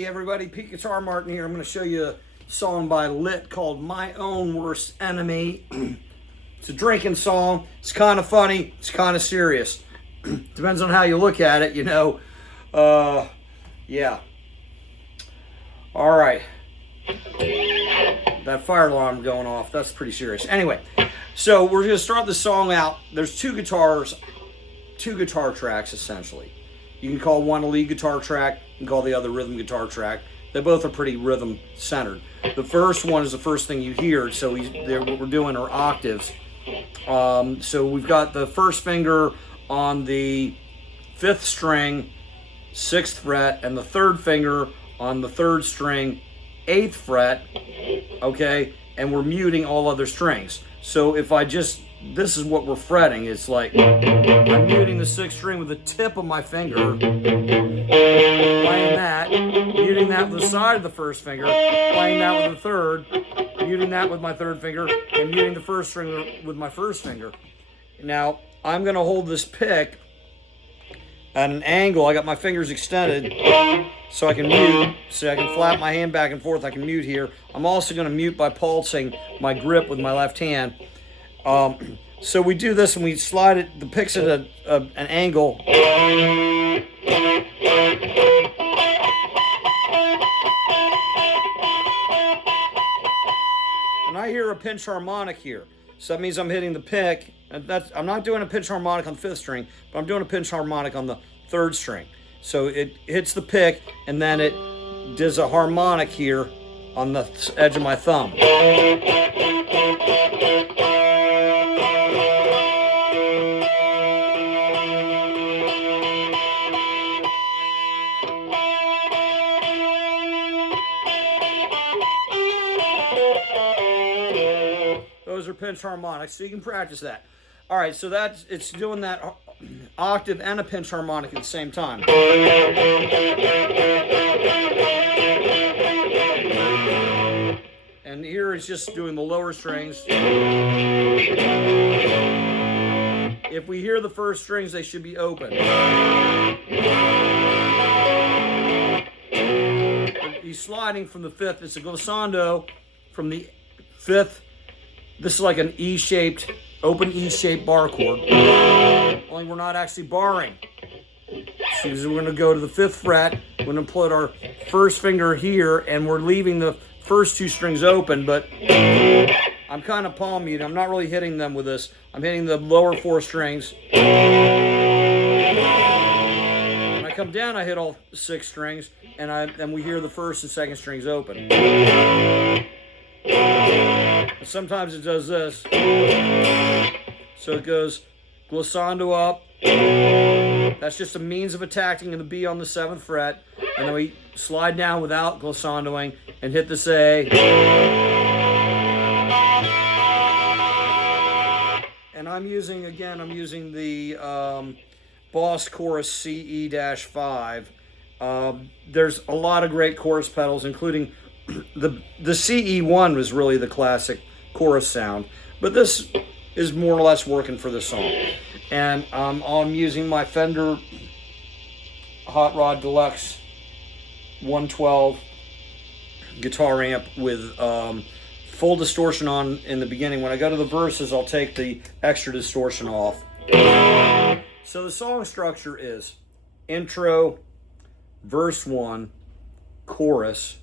Hey everybody, Pete Guitar Martin here. I'm going to show you a song by Lit called My Own Worst Enemy. It's a drinking song. It's kind of funny. It's kind of serious. Depends on how you look at it, you know. Yeah. All right. That fire alarm going off, that's pretty serious. Anyway, so we're going to start the song out. There's two guitar tracks essentially. You can call one a lead guitar track and call the other rhythm guitar track. They both are pretty rhythm centered. The first one is the first thing you hear, so what we're doing are octaves. So we've got the first finger on the 5th string, 6th fret, and the third finger on the 3rd string, 8th fret, okay? And we're muting all other strings. So if I just, this is what we're fretting. It's like, I'm muting the 6th string with the tip of my finger, playing that, muting that with the side of the 1st finger, playing that with the 3rd, muting that with my 3rd finger, and muting the 1st string with my 1st finger. Now, I'm gonna hold this pick at an angle. I got my fingers extended so I can mute, so I can flap my hand back and forth. I can mute here. I'm also gonna mute by pulsing my grip with my left hand. So we do this and we slide it, the pick's at an angle. And I hear a pinch harmonic here. So that means I'm hitting the pick. And I'm not doing a pinch harmonic on the 5th string, but I'm doing a pinch harmonic on the 3rd string. So it hits the pick and then it does a harmonic here on the edge of my thumb. Those are pinch harmonics, so you can practice that. All right, so it's doing that octave and a pinch harmonic at the same time. And here it's just doing the lower strings. If we hear the 1st strings, they should be open. He's sliding from the 5th. It's a glissando from the 5th. This is like an E-shaped, open E-shaped bar chord. Only we're not actually barring. So we're going to go to the 5th fret. We're going to put our 1st finger here, and we're leaving the first 2 strings open, but I'm kind of palm muting. I'm not really hitting them with this. I'm hitting the lower 4 strings. When I come down, I hit all 6 strings, and we hear the 1st and 2nd strings open. And sometimes it does this. So it goes glissando up. That's just a means of attacking the B on the 7th fret. And then we slide down without glissandoing and hit this A. And I'm using the Boss Chorus CE-5. There's a lot of great chorus pedals, including the CE1 was really the classic chorus sound, but this is more or less working for this song. And I'm using my Fender Hot Rod Deluxe 112 guitar amp with full distortion on in the beginning. When I go to the verses, I'll take the extra distortion off. So the song structure is intro, verse 1, chorus.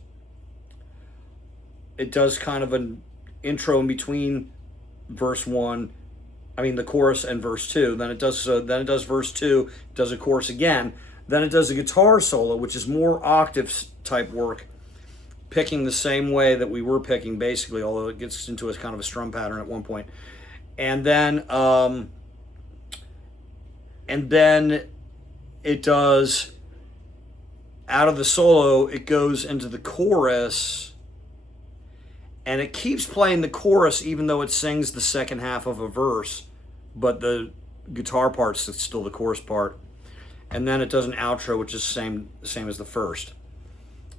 It does kind of an intro in between the chorus and verse 2. Then it does verse 2, it does a chorus again. Then it does a guitar solo, which is more octaves type work, picking the same way that we were picking basically, although it gets into a kind of a strum pattern at one point. And then it does, out of the solo, it goes into the chorus. And it keeps playing the chorus even though it sings the second half of a verse, but the guitar part's still the chorus part. And then it does an outro, which is the same as the first.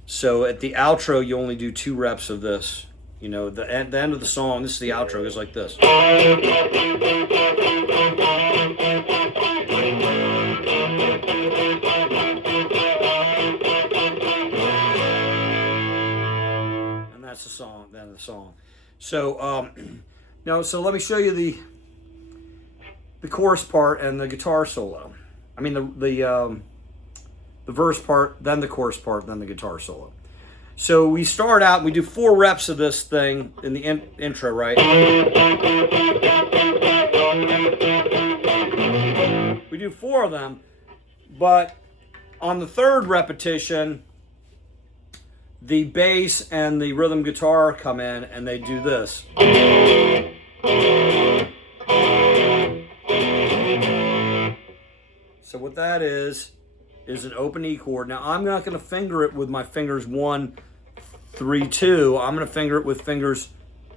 So at the outro, you only do 2 reps of this. You know, the end of the song, this is the outro, goes like this. that's the song. Then the song. So now, so let me show you the chorus part and the guitar solo. I mean the verse part, then the chorus part, then the guitar solo. So we start out, we do 4 reps of this thing in the intro, right? We do 4 of them, but on the 3rd repetition, the bass and the rhythm guitar come in and they do this. So what that is an open E chord. Now I'm not going to finger it with my fingers 1, 3, 2. I'm going to finger it with fingers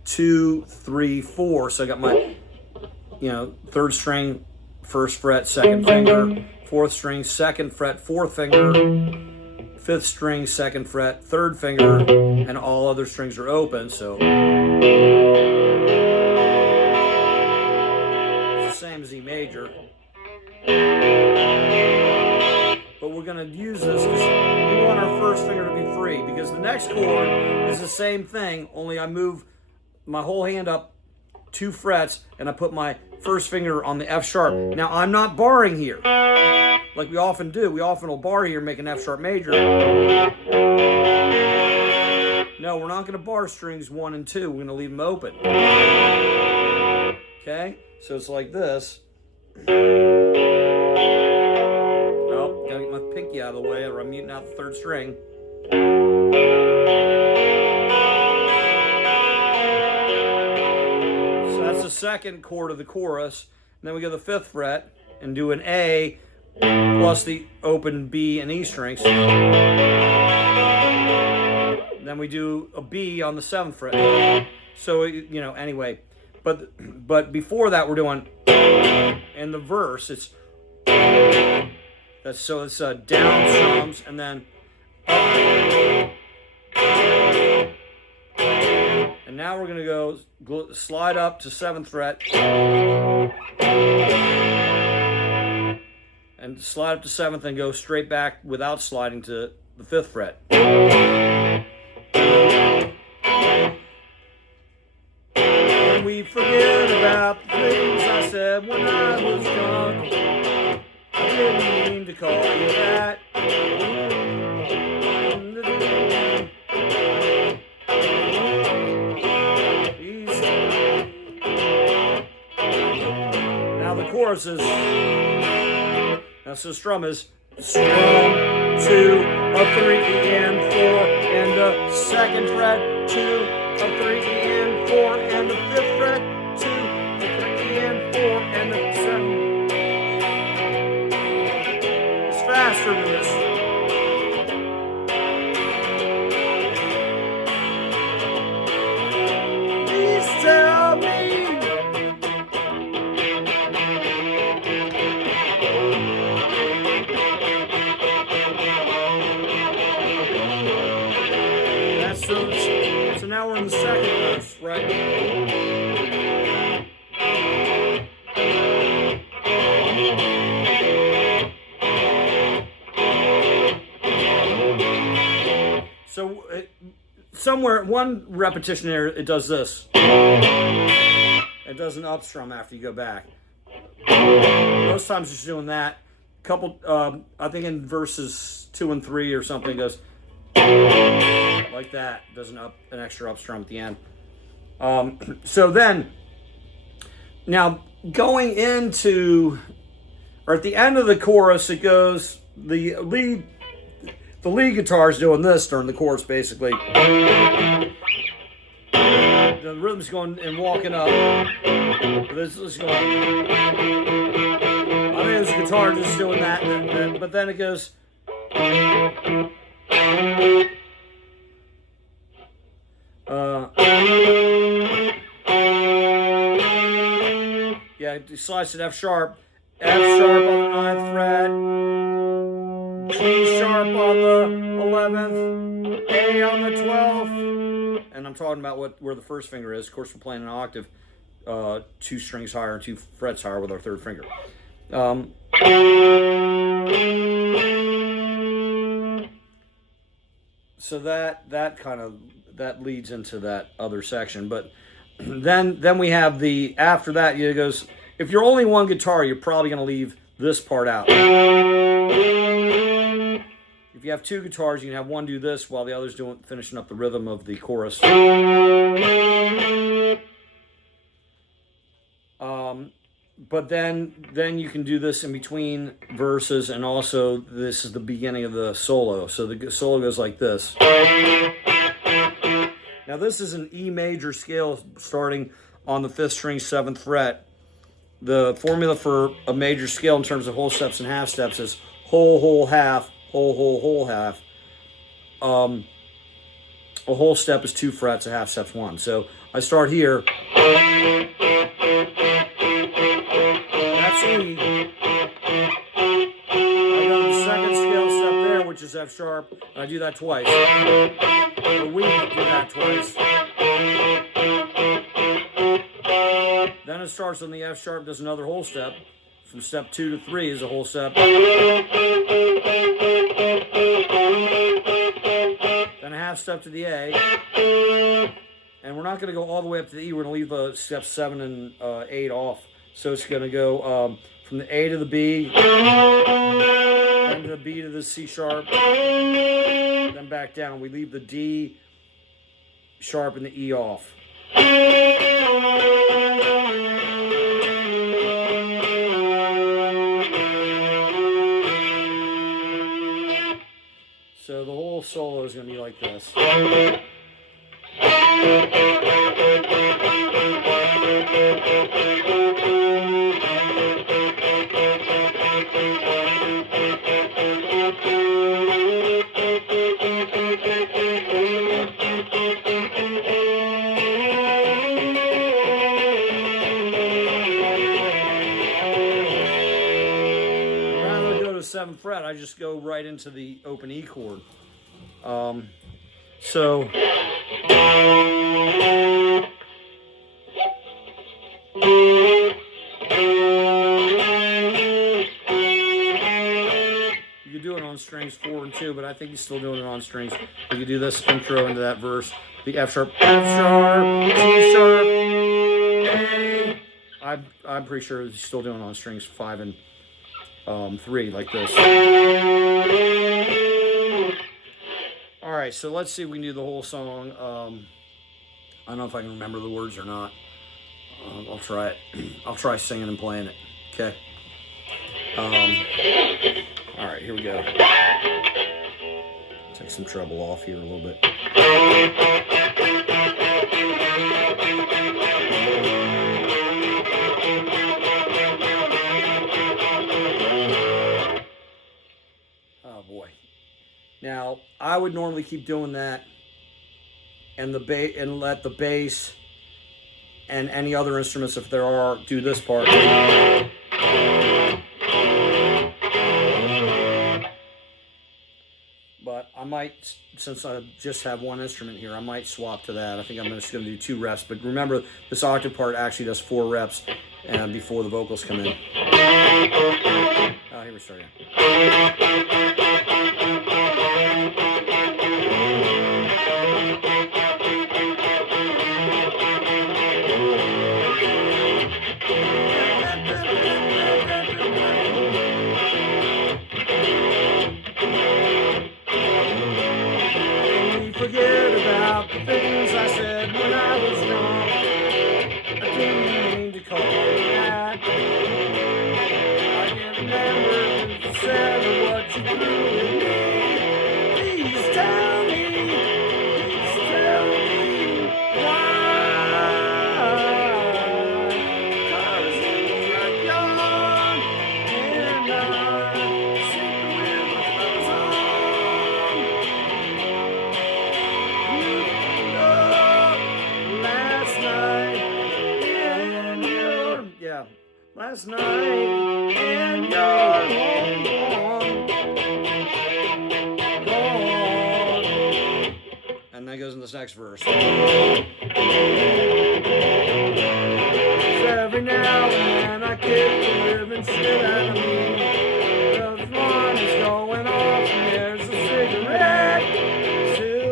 2, 3, 4. So I got my, 3rd string, 1st fret, 2nd finger, 4th string, 2nd fret, 4th finger, 5th string, 2nd fret, 3rd finger, and all other strings are open. So it's the same as E major. But we're going to use this because we want our 1st finger to be free, because the next chord is the same thing, only I move my whole hand up 2 frets and I put my 1st finger on the F sharp. Now I'm not barring here like we often do. We often will bar here, make an F sharp major. No, we're not going to bar strings 1 and 2. We're going to leave them open. Okay, so it's like this. Oh, gotta get my pinky out of the way or I'm muting out the 3rd string. So that's the 2nd chord of the chorus. And then we go to the 5th fret and do an A plus the open B and E strings. Then we do a B on the 7th fret. So, anyway. But before that, we're doing in the verse. It's down strums and then up. And now we're gonna go slide up to 7th fret and slide up to 7th and go straight back without sliding to the 5th fret. We forget about the things I said when I was young. I didn't mean to call you that. Now the chorus is, so strum is strum, 2, a 3, E, and 4, and the 2nd fret, 2, a 3, E, and 4, and the 5th fret, 2, a 3, E, and 4, and the 7th. It's faster than this. Please tell me. So now we're in the 2nd verse, right? So somewhere, one repetition there, it does this. It does an up strum after you go back. Most times it's doing that. Couple, I think in verses 2 and 3 or something, it goes like that. Does an extra up strum at the end. So then, now going into, or at the end of the chorus, it goes, the lead guitar is doing this during the chorus, basically. The rhythm's going and walking up. This is going. I think it's the guitar just doing that, but then it goes. Yeah, it slides to F sharp. F sharp on the 9th fret. G sharp on the 11th. A on the 12th. And I'm talking about where the 1st finger is. Of course, we're playing an octave 2 strings higher and 2 frets higher with our 3rd finger. so that leads into that other section. But then we have the, after that, it goes, if you're only one guitar, you're probably going to leave this part out. If you have two guitars, you can have one do this while the other's finishing up the rhythm of the chorus. But then you can do this in between verses, and also this is the beginning of the solo. So the solo goes like this. Now this is an E major scale starting on the 5th string, 7th fret. The formula for a major scale in terms of whole steps and half steps is whole, whole, half, whole, whole, whole, half. A whole step is 2 frets, a half step's 1. So I start here. That's E. I go to the 2nd scale step there, which is F sharp, and I do that twice. Or we do that twice. Then it starts on the F sharp, does another whole step. From step 2 to 3 is a whole step. Then a half step to the A. And we're not going to go all the way up to the E. We're going to leave step 7 and 8 off. So it's going to go from the A to the B, then to the B to the C sharp, then back down. We leave the D sharp and the E off. So the whole solo is going to be like this. Rather than go to 7th fret, I just go right into the open E chord. So you could do it on strings 4 and 2, but I think he's still doing it on strings. You could do this intro into that verse. The F sharp, C sharp, A. I'm pretty sure he's still doing it on strings 5 and 3 like this. All right, so let's see if we can do the whole song. I don't know if I can remember the words or not. I'll try it. I'll try singing and playing it. Okay. All right, here we go. Take some treble off here a little bit. Oh boy. Now, I would normally keep doing that and let the bass and any other instruments, if there are, do this part. But I might, since I just have one instrument here, I might swap to that. I think I'm just going to do 2 reps. But remember, this octave part actually does 4 reps before the vocals come in. Oh, here we start again. Forget about the things I said when I was young. I didn't mean to call you that. I can't remember if you said or what you do with me. Please tell me why. 'Cause you're right young, and I'm sick with my clothes on. Last night, and you're gone. And that goes in this next verse. Every now and then I kick the living shit out of me. The one is going off and there's a cigarette still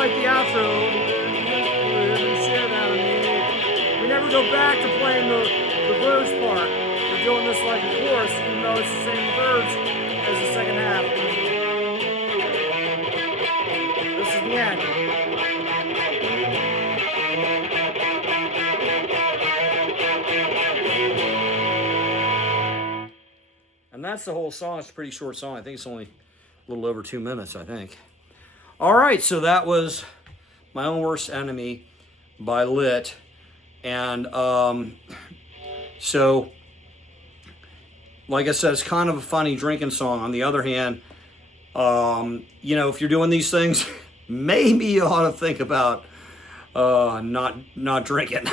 like the outro. We never go back to playing the verse part. We're doing this like a chorus, even though it's the same verse as the second half. This is the end. And that's the whole song. It's a pretty short song. I think it's only a little over 2 minutes, I think. All right, so that was My Own Worst Enemy by Lit. And so, like I said, it's kind of a funny drinking song. On the other hand, you know, if you're doing these things, maybe you ought to think about not drinking.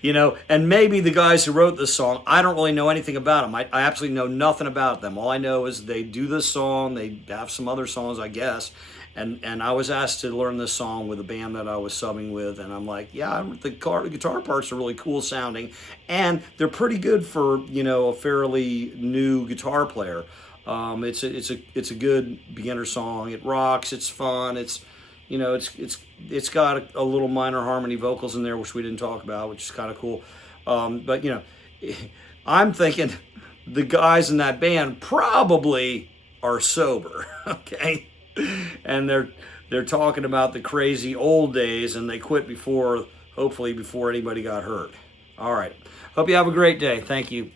You know, and maybe the guys who wrote this song, I don't really know anything about them. I absolutely know nothing about them. All I know is they do this song. They have some other songs, I guess. And I was asked to learn this song with a band that I was subbing with, and I'm like, yeah, the guitar parts are really cool sounding, and they're pretty good for, you know, a fairly new guitar player. It's a good beginner song. It rocks. It's fun. It's, you know, it's got a little minor harmony vocals in there, which we didn't talk about, which is kind of cool. But you know, I'm thinking the guys in that band probably are sober, okay, and they're talking about the crazy old days, and they quit hopefully before anybody got hurt. All right, hope you have a great day. Thank you.